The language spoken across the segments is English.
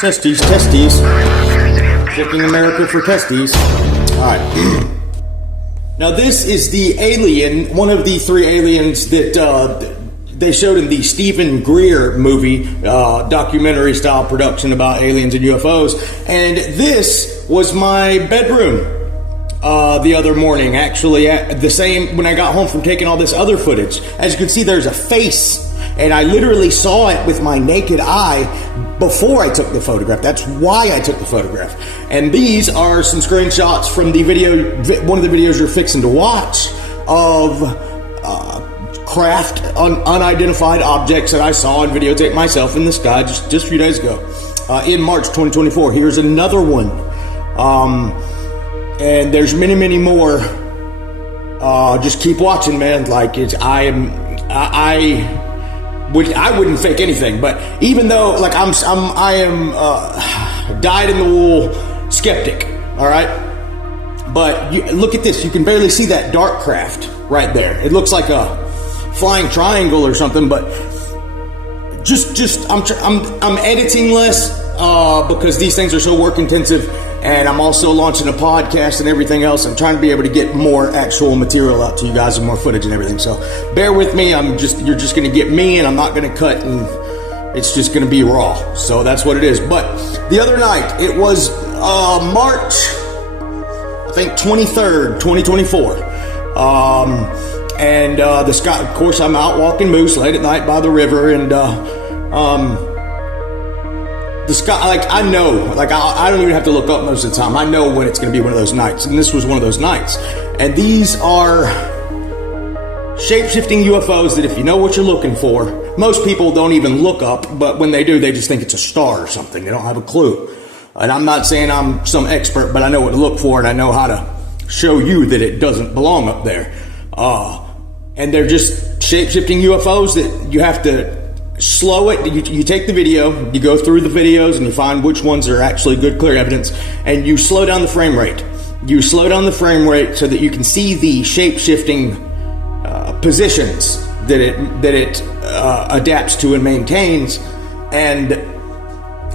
Testes, testes. Checking America for testes. Alright. Now this is the alien, one of the three aliens that they showed in the Stephen Greer movie, documentary style production about aliens and UFOs. And this was my bedroom the other morning, actually, at the same, when I got home from taking all this other footage. As you can see, there's a face, and I literally saw it with my naked eye before I took the photograph. That's why I took the photograph. And these are some screenshots from the video, one of the videos you're fixing to watch, of craft, unidentified objects that I saw and videotaped myself in the sky just a few days ago, in March 2024. Here's another one. And there's many, many more. Just keep watching, man. Like, I wouldn't fake anything, but even though, like, I am dyed in the wool skeptic, all right? But look at this. You can barely see that dark craft right there. It looks like a flying triangle or something, but I'm editing less because these things are so work intensive, and I'm also launching a podcast and everything else. I'm trying to be able to get more actual material out to you guys and more footage and everything. So bear with me. You're just going to get me, and I'm not going to cut, and it's just going to be raw. So that's what it is. But the other night, it was March, I think 23rd, 2024. And the sky, of course, I'm out walking moose late at night by the river, and the sky, like, I know, like, I don't even have to look up most of the time. I know when it's going to be one of those nights, and this was one of those nights. And these are shape-shifting UFOs that, if you know what you're looking for, most people don't even look up, but when they do, they just think it's a star or something. They don't have a clue. And I'm not saying I'm some expert, but I know what to look for, and I know how to show you that it doesn't belong up there. And they're just shape-shifting UFOs that you have to slow it. You take the video, you go through the videos, and you find which ones are actually good, clear evidence, and you slow down the frame rate. You slow down the frame rate so that you can see the shape-shifting positions that it adapts to and maintains. And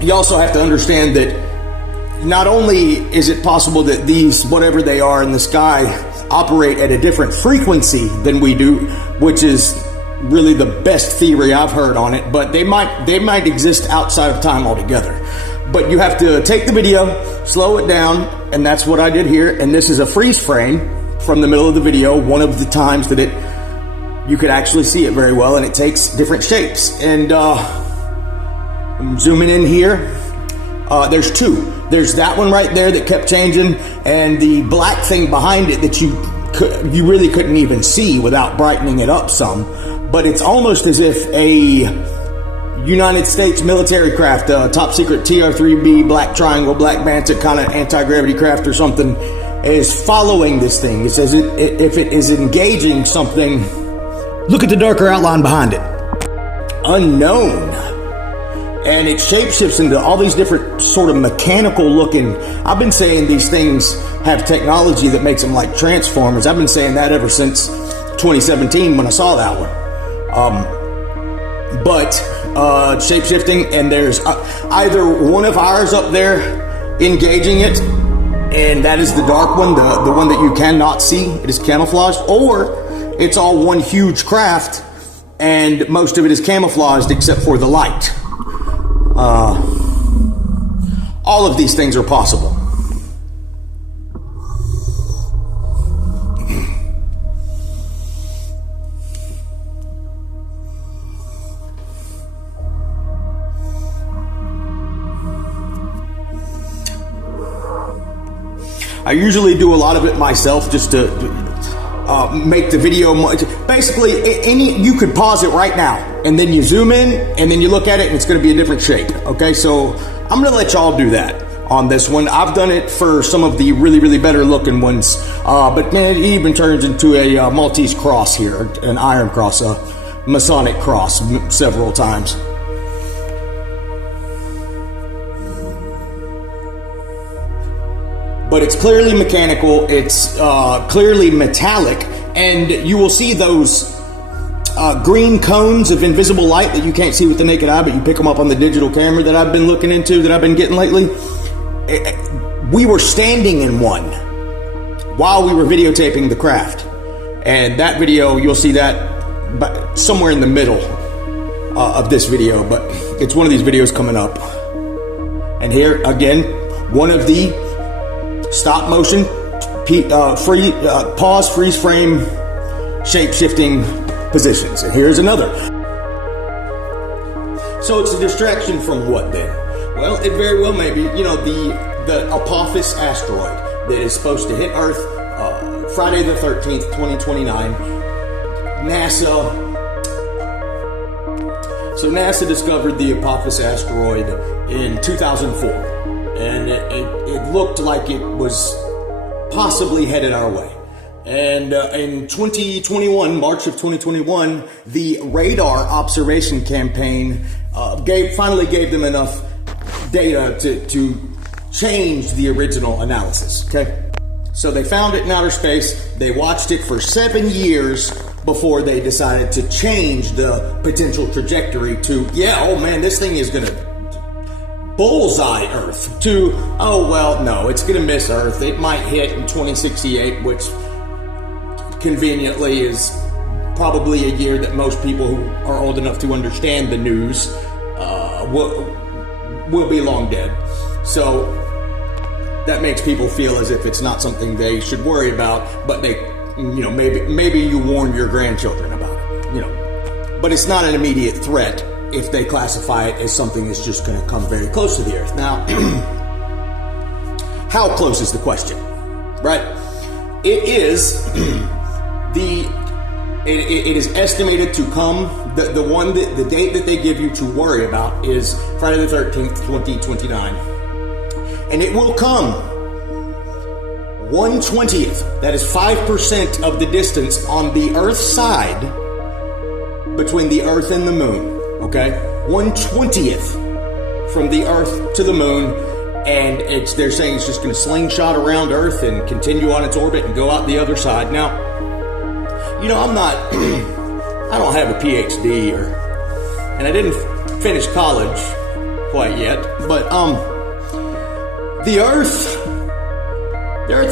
you also have to understand that not only is it possible that these, whatever they are in the sky, operate at a different frequency than we do, which is really the best theory I've heard on it, but they might exist outside of time altogether. But you have to take the video, slow it down, and that's what I did here. And this is a freeze frame from the middle of the video, one of the times that you could actually see it very well, and it takes different shapes. And I'm zooming in here. There's two. There's that one right there that kept changing, and the black thing behind it that you really couldn't even see without brightening it up some. But it's almost as if a United States military craft, top secret TR-3B, Black Triangle, Black Manta kind of anti-gravity craft or something, is following this thing. It's as if it is engaging something. Look at the darker outline behind it. Unknown. And it shapeshifts into all these different sort of mechanical looking. I've been saying these things have technology that makes them like Transformers. I've been saying that ever since 2017 when I saw that one. But shape-shifting, and there's either one of ours up there engaging it, and that is the dark one, the one that you cannot see. It is camouflaged, or it's all one huge craft, and most of it is camouflaged except for the light. All of these things are possible. I usually do a lot of it myself just to make the video more. Basically, you could pause it right now, and then you zoom in, and then you look at it, and it's going to be a different shape. Okay, so I'm going to let y'all do that on this one. I've done it for some of the really, really better looking ones, but man, it even turns into a Maltese cross here, an iron cross, a Masonic cross several times. But it's clearly mechanical, it's clearly metallic, and you will see those green cones of invisible light that you can't see with the naked eye, but you pick them up on the digital camera that I've been looking into, that I've been getting lately. We were standing in one while we were videotaping the craft. And that video, you'll see that somewhere in the middle of this video, but it's one of these videos coming up. And here, again, one of the stop motion, pause, freeze frame, shape-shifting positions. And here's another. So it's a distraction from what then? Well, it very well may be, the Apophis asteroid that is supposed to hit Earth Friday the 13th, 2029. NASA discovered the Apophis asteroid in 2004, and it looked like it was possibly headed our way. And in 2021, March of 2021, the radar observation campaign finally gave them enough data to change the original analysis. Okay, so they found it in outer space. They watched it for 7 years before they decided to change the potential trajectory to, this thing is gonna bullseye Earth, to, no, it's gonna miss Earth. It might hit in 2068, which conveniently is probably a year that most people who are old enough to understand the news will be long dead. So that makes people feel as if it's not something they should worry about, but they, maybe you warn your grandchildren about it, but it's not an immediate threat if they classify it as something that's just going to come very close to the Earth. Now, how close is the question, right? It is it is estimated to come, the date that they give you to worry about is Friday the 13th, 2029. And it will come 1/20th, that is 5% of the distance on the Earth's side between the Earth and the Moon, okay? 1/20th from the Earth to the Moon, and they're saying it's just going to slingshot around Earth and continue on its orbit and go out the other side. Now, I don't have a PhD and I didn't finish college quite yet, but the Earth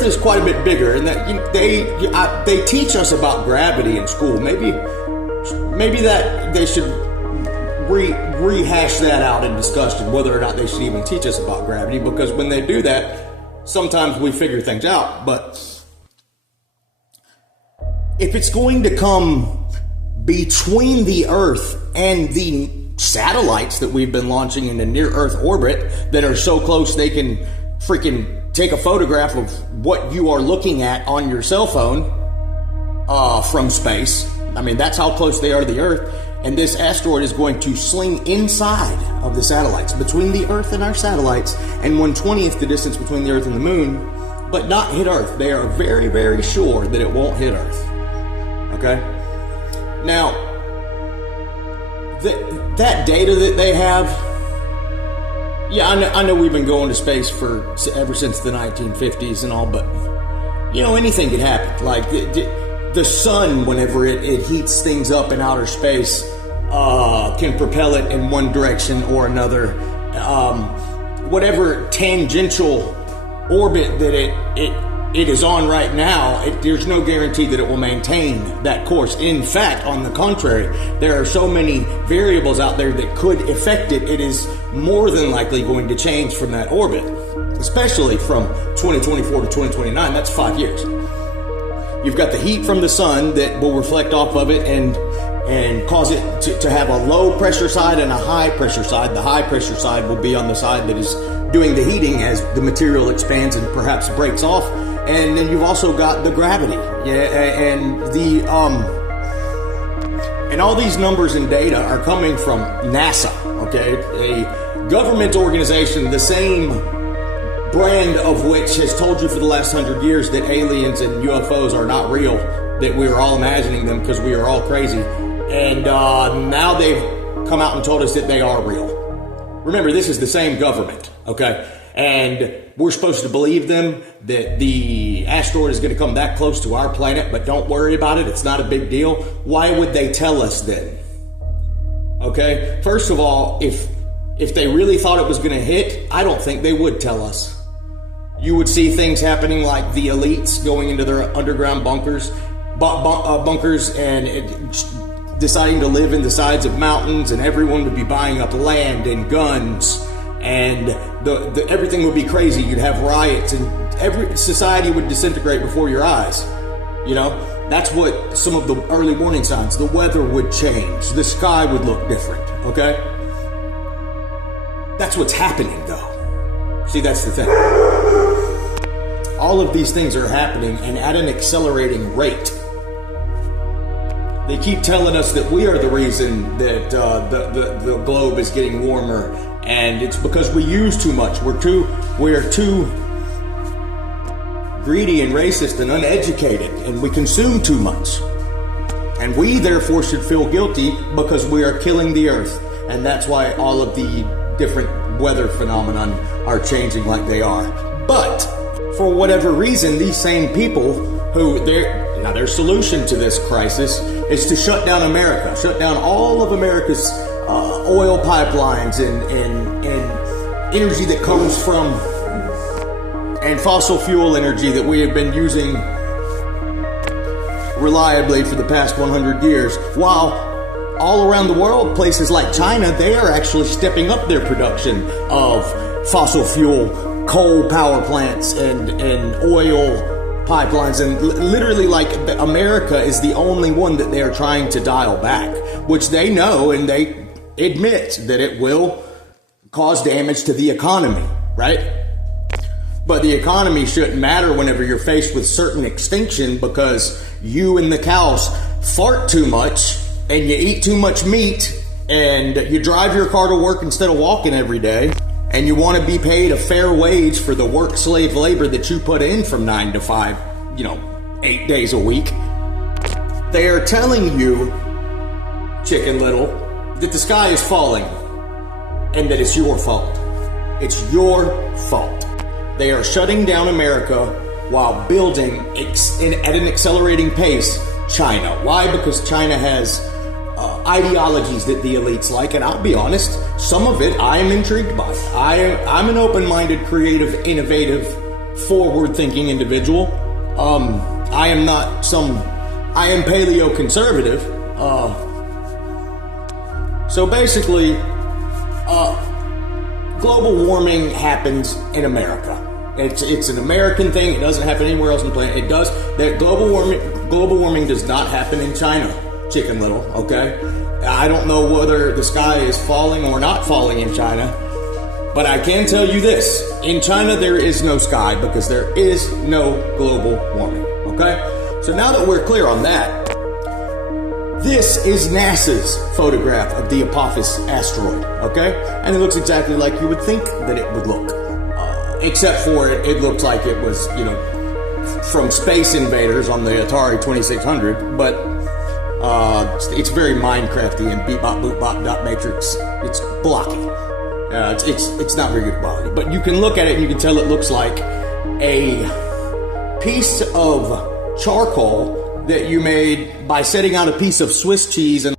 is quite a bit bigger, and that they teach us about gravity in school. Maybe that they should rehash that out in discussion, whether or not they should even teach us about gravity, because when they do that, sometimes we figure things out. But if it's going to come between the Earth and the satellites that we've been launching into near Earth orbit that are so close they can freaking take a photograph of what you are looking at on your cell phone from space. I mean, that's how close they are to the Earth. And this asteroid is going to sling inside of the satellites, between the Earth and our satellites, and 1/20th the distance between the Earth and the Moon, but not hit Earth. They are very, very sure that it won't hit Earth. Okay? Now, that data that they have, I know we've been going to space ever since the 1950s and all, but anything could happen. Like the sun, whenever it heats things up in outer space, can propel it in one direction or another. Whatever tangential orbit that it is on right now, there's no guarantee that it will maintain that course. In fact, on the contrary, there are so many variables out there that could affect it. It is more than likely going to change from that orbit, especially from 2024 to 2029. That's 5 years. You've got the heat from the sun that will reflect off of it and cause it to have a low pressure side and a high pressure side. The high pressure side will be on the side that is doing the heating as the material expands and perhaps breaks off. And then you've also got the gravity, and all these numbers and data are coming from NASA, okay? A government organization, the same brand of which has told you for the last 100 years that aliens and UFOs are not real, that we are all imagining them because we are all crazy. And now they've come out and told us that they are real. Remember, this is the same government, okay? And we're supposed to believe them that the asteroid is going to come that close to our planet, but don't worry about it. It's not a big deal. Why would they tell us then? Okay, first of all, if they really thought it was going to hit, I don't think they would tell us. You would see things happening like the elites going into their underground bunkers and deciding to live in the sides of mountains, and everyone would be buying up land and guns, and everything would be crazy. You'd have riots, and every society would disintegrate before your eyes. You know, that's what some of the early warning signs. The weather would change. The sky would look different. Okay? That's what's happening, though. See, that's the thing. All of these things are happening, and at an accelerating rate. They keep telling us that we are the reason that the globe is getting warmer, and it's because we use too much. We are too greedy and racist and uneducated, and we consume too much. And we therefore should feel guilty because we are killing the earth. And that's why all of the different weather phenomenon are changing like they are. But for whatever reason, these same people who their solution to this crisis is to shut down America, shut down all of America's oil pipelines and energy that comes from, and fossil fuel energy that we have been using reliably for the past 100 years. While all around the world, places like China, they are actually stepping up their production of fossil fuel, coal power plants, and oil pipelines. And literally, like, America is the only one that they are trying to dial back, which they know, and they admit that it will cause damage to the economy, right? But the economy shouldn't matter whenever you're faced with certain extinction because you and the cows fart too much and you eat too much meat and you drive your car to work instead of walking every day, and you want to be paid a fair wage for the work slave labor that you put in from 9 to 5, 8 days a week. They are telling you, Chicken Little, that the sky is falling and that it's your fault. It's your fault. They are shutting down America while building at an accelerating pace China. Why? Because China has ideologies that the elites like, and I'll be honest, some of it I am intrigued by. I'm an open-minded, creative, innovative, forward-thinking individual. I am paleo-conservative. So basically, global warming happens in America. It's an American thing. It doesn't happen anywhere else on the planet. It does. That global warming does not happen in China, Chicken Little. Okay, I don't know whether the sky is falling or not falling in China, but I can tell you this: in China there is no sky because there is no global warming. Okay, so now that we're clear on that, this is NASA's photograph of the Apophis asteroid. Okay, and it looks exactly like you would think that it would look. Except for it looked like it was, from Space Invaders on the Atari 2600, but it's very Minecrafty and beep bop boop bop dot matrix. It's blocky. It's not very good quality, but you can look at it and you can tell it looks like a piece of charcoal that you made by setting out a piece of Swiss cheese and